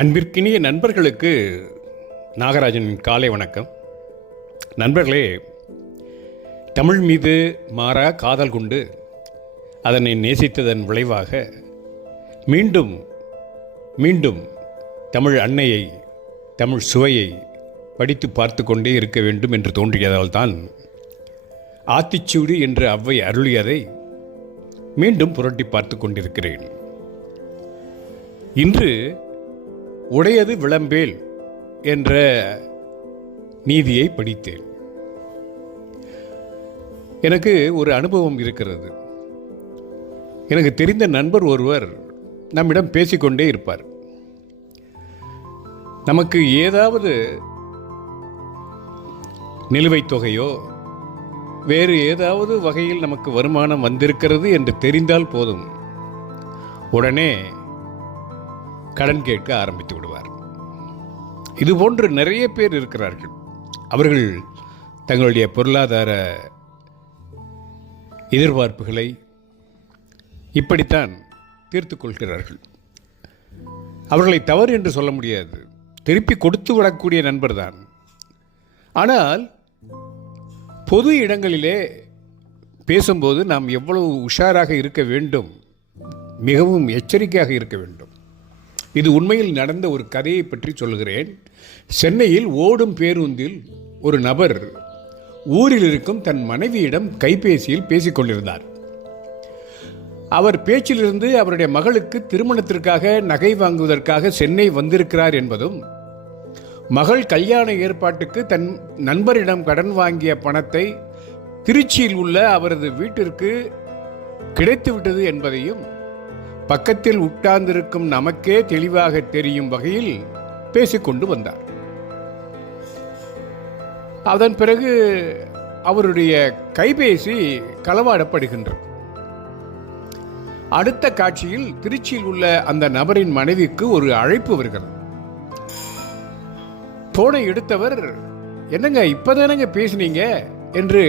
அன்பிற்கினிய நண்பர்களுக்கு நாகராஜனின் காலை வணக்கம். நண்பர்களே, தமிழ் மீது மாறா காதல் கொண்டு அதனை நேசித்ததன் விளைவாக மீண்டும் மீண்டும் தமிழ் அன்னையை, தமிழ் சுவையை படித்து பார்த்து கொண்டே இருக்க வேண்டும் என்று தோன்றியதால் தான் ஆத்திச்சூடி என்று அவ்வை அருளியதை மீண்டும் புரட்டி பார்த்து கொண்டிருக்கிறேன். இன்று உடையது விளம்பேல் என்ற நீதியை படித்தேன். எனக்கு ஒரு அனுபவம் இருக்கிறது. எனக்கு தெரிந்த நண்பர் ஒருவர் நம்மிடம் பேசிக்கொண்டே இருப்பார். நமக்கு ஏதாவது நிலுவைத் தொகையோ வேறு ஏதாவது வகையில் நமக்கு வருமானம் வந்திருக்கிறது என்று தெரிந்தால் போதும், உடனே கடன் கேட்க ஆரம்பித்து விடுவார். இதுபோன்று நிறைய பேர் இருக்கிறார்கள். அவர்கள் தங்களுடைய பொருளாதார எதிர்பார்ப்புகளை இப்படித்தான் தீர்த்து கொள்கிறார்கள். அவர்களை தவறு என்று சொல்ல முடியாது, திருப்பி கொடுத்து விடக்கூடிய நண்பர்தான். ஆனால் பொது இடங்களிலே பேசும்போது நாம் எவ்வளவு உஷாராக இருக்க வேண்டும், மிகவும் எச்சரிக்கையாக இருக்க வேண்டும். இது உண்மையில் நடந்த ஒரு கதையை பற்றி சொல்கிறேன். சென்னையில் ஓடும் பேருந்தில் ஒரு நபர் ஊரில் இருக்கும் தன் மனைவியிடம் கைபேசியில் பேசிக்கொண்டிருந்தார். அவர் பேச்சிலிருந்து அவருடைய மகளுக்கு திருமணத்திற்காக நகை வாங்குவதற்காக சென்னை வந்திருக்கிறார் என்பதும், மகள் கல்யாண ஏற்பாட்டுக்கு தன் நண்பரிடம் கடன் வாங்கிய பணத்தை திருச்சியில் உள்ள அவரது வீட்டிற்கு கிடைத்துவிட்டது என்பதையும் பக்கத்தில் உட்கார்ந்திருக்கும் நமக்கே தெளிவாக தெரியும் வகையில் பேசிக்கொண்டு வந்தார். அதன் பிறகு அவருடைய கைபேசி களவாடப்படுகின்றது. அடுத்த காட்சியில் திருச்சியில் உள்ள அந்த நபரின் மனைவிக்கு ஒரு அழைப்பு வருகிறது. போனை எடுத்தவர், என்னங்க இப்பதானங்க பேசினீங்க என்று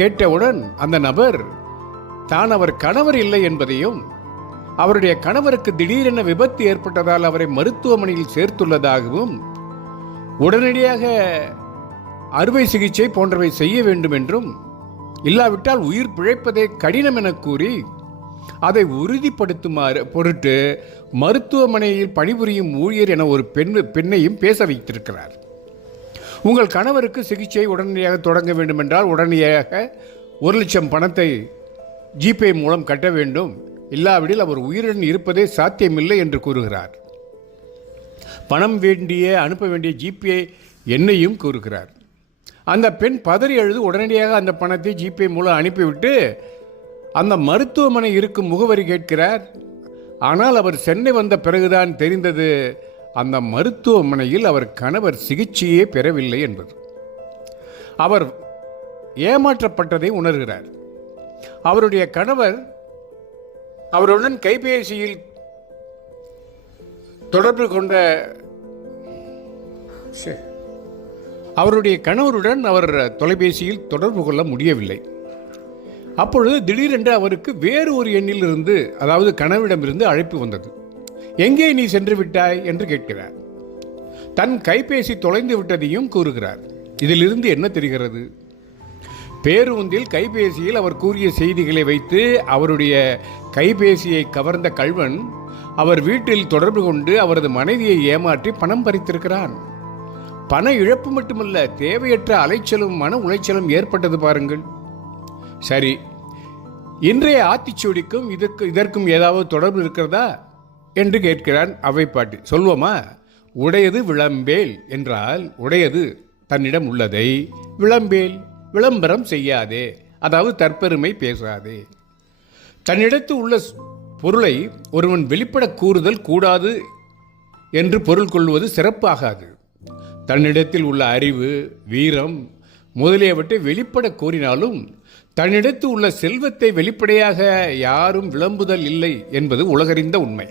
கேட்டவுடன் அந்த நபர் தான் அவர் கணவர் இல்லை என்பதையும், அவருடைய கணவருக்கு திடீரென விபத்து ஏற்பட்டதால் அவரை மருத்துவமனையில் சேர்த்துள்ளதாகவும், உடனடியாக அறுவை சிகிச்சை போன்றவை செய்ய வேண்டும் என்றும், இல்லாவிட்டால் உயிர் பிழைப்பதே கடினம் என கூறி அதை உறுதிப்படுத்துமாறு பொருட்டு மருத்துவமனையில் பணிபுரியும் ஊழியர் என ஒரு பெண்ணையும் பேச வைத்திருக்கிறார். உங்கள் கணவருக்கு சிகிச்சை உடனடியாக தொடங்க வேண்டும் என்றால் உடனடியாக 1,00,000 பணத்தை ஜிபே மூலம் கட்ட வேண்டும், இல்லாவிடில் அவர் உயிருடன் இருப்பதே சாத்தியமில்லை என்று கூறுகிறார். பணம் அனுப்ப வேண்டிய ஜிபே எண்ணையும் கூறுகிறார். அந்த பெண் பதறி அழுது உடனடியாக அந்த பணத்தை ஜிபே மூலம் அனுப்பிவிட்டு அந்த மருத்துவமனை இருக்கும் முகவரி கேட்கிறார். ஆனால் அவர் சென்னை வந்த பிறகுதான் தெரிந்தது, அந்த மருத்துவமனையில் அவர் கணவர் சிகிச்சையே பெறவில்லை என்பது. அவர் ஏமாற்றப்பட்டதை உணர்கிறார். அவருடைய கணவர் அவருடன் கைபேசியில் தொடர்பு கொண்ட அவருடைய கணவருடன் அவர் தொலைபேசியில் தொடர்பு கொள்ள முடியவில்லை. அப்பொழுது திடீரென்று அவருக்கு வேறு ஒரு எண்ணிலிருந்து, அதாவது கணவரிடமிருந்து அழைப்பு வந்தது. எங்கே நீ சென்று விட்டாய் என்று கேட்கிறார். தன் கைபேசி தொலைந்து விட்டதையும் கூறுகிறார். இதிலிருந்து என்ன தெரிகிறது? பேருந்தில் கைபேசியில் அவர் கூறிய செய்திகளை வைத்து அவருடைய கைபேசியை கவர்ந்த கள்வன் அவர் வீட்டில் தொடர்பு கொண்டு அவரது மனைவியை ஏமாற்றி பணம் பறித்திருக்கிறான். பண இழப்பு மட்டுமல்ல, தேவையற்ற அலைச்சலும் மன உளைச்சலும் ஏற்பட்டது பாருங்கள். சரி, இன்றைய ஆத்திச்சூடிக்கும் இதற்கும் ஏதாவது தொடர்பு இருக்கிறதா என்று கேட்கிறான் அவை பாட்டி. சொல்வோமா? உடையது விளம்பேல் என்றால் உடையது தன்னிடம் உள்ளதை விளம்பேல், விளம்பரம் செய்யாதே, அதாவது தற்பெருமை பேசாதே. தன்னிடத்து உள்ள பொருளை ஒருவன் வெளிப்பட கூறுதல் கூடாது என்று பொருள் கொள்வது சிறப்பாகாது. தன்னிடத்தில் உள்ள அறிவு, வீரம் முதலியவற்றை வெளிப்பட கூறினாலும் தன்னிடத்து உள்ள செல்வத்தை வெளிப்படையாக யாரும் விளம்புதல் இல்லை என்பது உலகறிந்த உண்மை.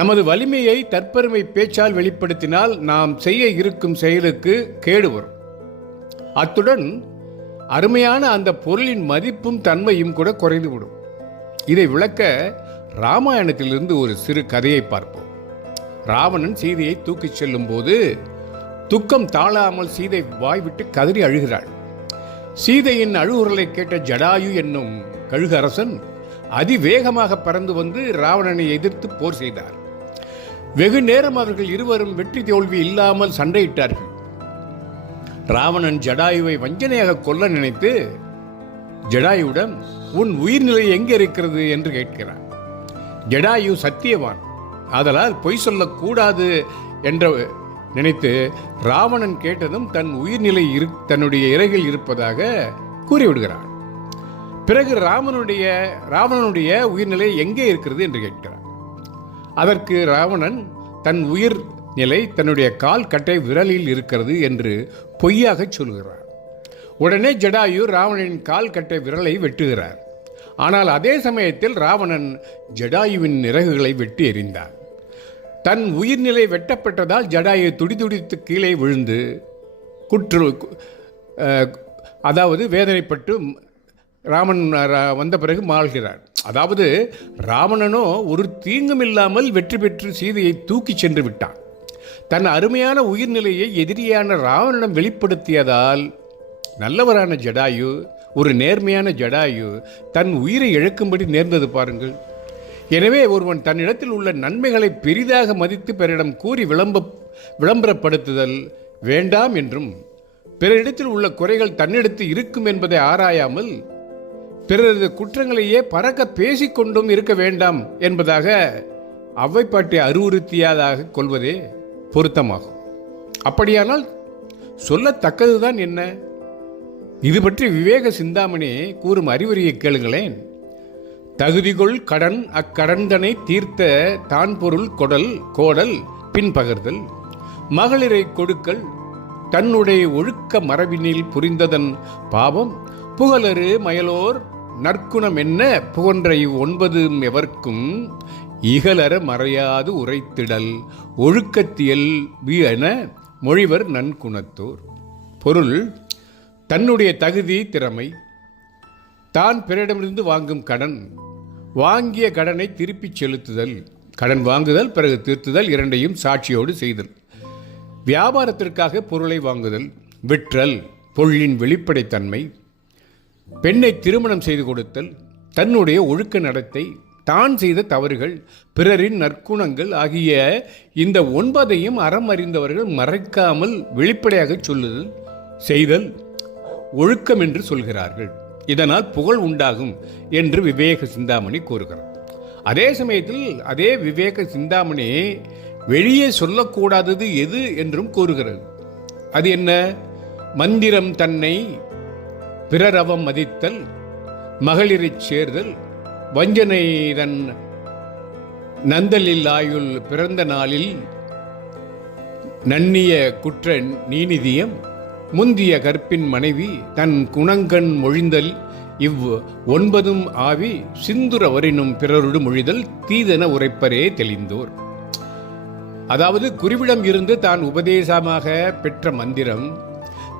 நமது வலிமையை தற்பெருமை பேச்சால் வெளிப்படுத்தினால் நாம் செய்ய இருக்கும் செயலுக்கு கேடு வரும். அத்துடன் அருமையான அந்த பொருளின் மதிப்பும் தன்மையும் கூட குறைந்துவிடும். இதை விளக்க ராமாயணத்திலிருந்து ஒரு சிறு கதையை பார்ப்போம். ராவணன் சீதையை தூக்கிச் செல்லும் போது துக்கம் தாழாமல் சீதை வாய்விட்டு கதறி அழுகிறாள். சீதையின் அழுகுரலை கேட்ட ஜடாயு என்னும் கழுகு அரசன் அதிவேகமாக பறந்து வந்து ராவணனை எதிர்த்து போர் செய்தார். வெகு நேரம் அவர்கள் இருவரும் வெற்றி தோல்வி இல்லாமல் சண்டையிட்டார்கள். ராவணன் ஜடாயுவை வஞ்சனையாக கொல்ல நினைத்து ஜடாயுவிடம் உன் உயிர்நிலை எங்கே இருக்கிறது என்று கேட்கிறார். ஜடாயு சத்தியவான், ஆதலால் பொய் சொல்லக்கூடாது என்று நினைத்து ராவணன் கேட்டதும் தன் உயிர்நிலை தன்னுடைய இறைகள் இருப்பதாக கூறிவிடுகிறான். பிறகு ராவணனுடைய உயிர்நிலை எங்கே இருக்கிறது என்று கேட்கிறார். அதற்கு ராவணன் தன் உயிர் நிலை தன்னுடைய கால் கட்டை விரலில் இருக்கிறது என்று பொய்யாக சொல்கிறார். உடனே ஜடாயு ராவணனின் கால் கட்டை விரலை வெட்டுகிறார். ஆனால் அதே சமயத்தில் ராவணன் ஜடாயுவின் இறகுகளை வெட்டி எறிந்தார். தன் உயிர்நிலை வெட்டப்பட்டதால் ஜடாயு துடிதுடித்து கீழே விழுந்து அதாவது வேதனைப்பட்டு ராமன் வந்த பிறகு மாள்கிறார். அதாவது ராவணனோ ஒரு தீங்கும் இல்லாமல் வெற்றி பெற்று சீதையை தூக்கி சென்று விட்டான். தன் அருமையான உயிர்நிலையை எதிரியான ராவணனிடம் வெளிப்படுத்தியதால் நல்லவரான ஜடாயு, ஒரு நேர்மையான ஜடாயு தன் உயிரை இழக்கும்படி நேர்ந்தது பாருங்கள். எனவே ஒருவன் தன்னிடத்தில் உள்ள நன்மைகளை பெரிதாக மதித்து பிறரிடம் கூறி விளம்பரப்படுத்துதல் வேண்டாம் என்றும், பிறரிடத்தில் உள்ள குறைகள் தன்னிடத்தில் இருக்கும் என்பதை ஆராயாமல் பிறரது குற்றங்களையே பறக்க பேசிக்கொண்டும் இருக்க வேண்டாம் என்பதாக அவ்வைப்பாட்டை அறிவுறுத்தியதாக கொள்வதே பொருத்தமாகும். அப்படியானால் சொல்லத்தக்கதுதான் என்ன? இது பற்றி விவேக சிந்தாமணி கூறும் அறிவுரையை கேளுங்களேன். தகுதிகொள் கடன் அக்கடன்தனை தீர்த்த தான் பொருள் கோடல் பின்பகர்தல் மகளிரை கொடுக்கல் தன்னுடைய ஒழுக்க மரபினில் புரிந்ததன் பாவம் புகழரு மயலோர் நற்குணம் என்ன புகன்ற இவ்9 எவர்க்கும் இகலற மறையாது உரைத்திடல் ஒழுக்கத்தியல் என மொழிவர் நன்குணத்தோர். பொருள், தன்னுடைய தகுதி திறமை, தான் பிறரிடமிருந்து வாங்கும் கடன், வாங்கிய கடனை திருப்பிச் செலுத்துதல், கடன் வாங்குதல் பிறகு தீர்த்துதல், இரண்டையும் சாட்சியோடு செய்தல், வியாபாரத்திற்காக பொருளை வாங்குதல், விற்றல், பொருளின் வெளிப்படைத்தன்மை, பெண்ணை திருமணம் செய்து கொடுத்தல், தன்னுடைய ஒழுக்க நடத்தை, தான் செய்த தவறுகள், பிறரின் நற்குணங்கள் ஆகிய இந்த 9ஐயும் அறம் அறிந்தவர்கள் மறைக்காமல் வெளிப்படையாக சொல்லுதல் செய்தல் ஒழுக்கம் என்று சொல்கிறார்கள். இதனால் புகழ் உண்டாகும் என்று விவேக சிந்தாமணி கூறுகிறார். அதே சமயத்தில் அதே விவேக சிந்தாமணி வெளியே சொல்லக்கூடாதது எது என்றும் கூறுகிறது. அது என்ன? மந்திரம் தன்னை பிறரவம் மதித்தல், மகளிரைச் சேர்தல், வஞ்சனை தன் நந்தலில் ஆயுள் பிறந்த நாளில் நன்னிய குற்ற நீநிதியம் முந்திய கற்பின் மனைவி தன் குணங்கண் மொழிந்தல் இவ் 9 ஆவி சிந்துர வரினும் பிறருடு மொழிதல் தீதென உரைப்பரே தெளிந்தோர். அதாவது குறிவிடம் இருந்து தான் உபதேசமாக பெற்ற மந்திரம்,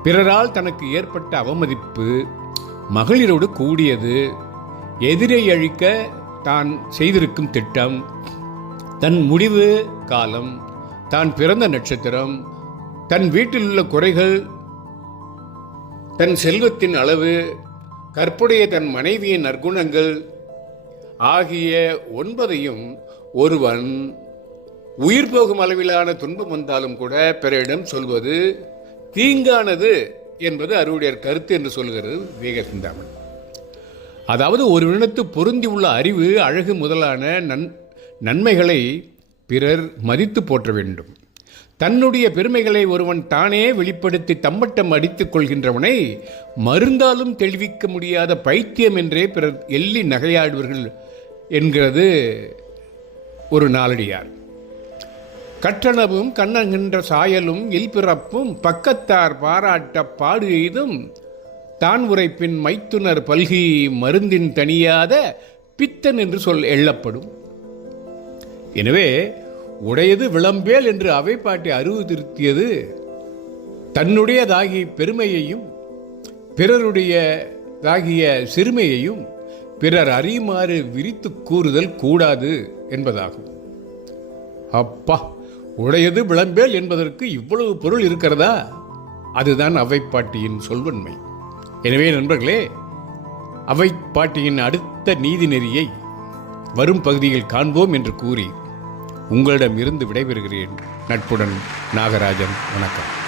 பிறரால் தனக்கு ஏற்பட்ட அவமதிப்பு, மகளிரோடு கூடியது, எதிரை அழிக்க தான் செய்திருக்கும் திட்டம், தன் முடிவு காலம், தான் பிறந்த நட்சத்திரம், தன் வீட்டில் உள்ள குறைகள், தன் செல்வத்தின் அளவு, கற்புடைய தன் மனைவியின் நற்குணங்கள் ஆகிய 9ஐயும் ஒருவன் உயிர் போகும் அளவிலான துன்பம் வந்தாலும் கூட பிறரிடம் சொல்வது தீங்கானது என்பது அருவுடையார் கருத்து என்று சொல்கிறது விவேக சிந்தாமணி. அதாவது ஒரு இனத்து பொருந்தி உள்ள அறிவு, அழகு முதலான நன்மைகளை பிறர் மதித்து போற்ற வேண்டும். தன்னுடைய பெருமைகளை ஒருவன் தானே வெளிப்படுத்தி தம்பட்டம் அடித்துக் கொள்கின்றவனை மருந்தாலும் தெளிவிக்க முடியாத பைத்தியம் என்றே பிறர் எள்ளி நகையாடுவர்கள் என்கிறது ஒரு நாளடியார். கற்றனவும் கண்ணகின்ற சாயலும் இல்பிறப்பும் பக்கத்தார் பாராட்ட பாடு எய்தும் தான் உரைப்பின் மைத்துனர் பல்கி மருந்தின் தனியாத பித்தன் என்று எள்ளப்படும். எனவே உடையது விளம்பேல் என்று அவைப்பாட்டை அறிவுறுத்தியது தன்னுடையதாகிய பெருமையையும் பிறருடையதாகிய சிறுமையையும் பிறர் அறியுமாறு விரித்து கூறுதல் கூடாது என்பதாகும். அப்பா, உடையது விளம்பேல் என்பதற்கு இவ்வளவு பொருள் இருக்கிறதா? அதுதான் அவ்வைப்பாட்டியின் சொல்வன்மை. எனவே நண்பர்களே, அவ்வைப்பாட்டியின் அடுத்த நீதி நெறியை வரும் பகுதியில் காண்போம் என்று கூறி உங்களிடம் இருந்து விடைபெறுகிறேன். நட்புடன் நாகராஜன். வணக்கம்.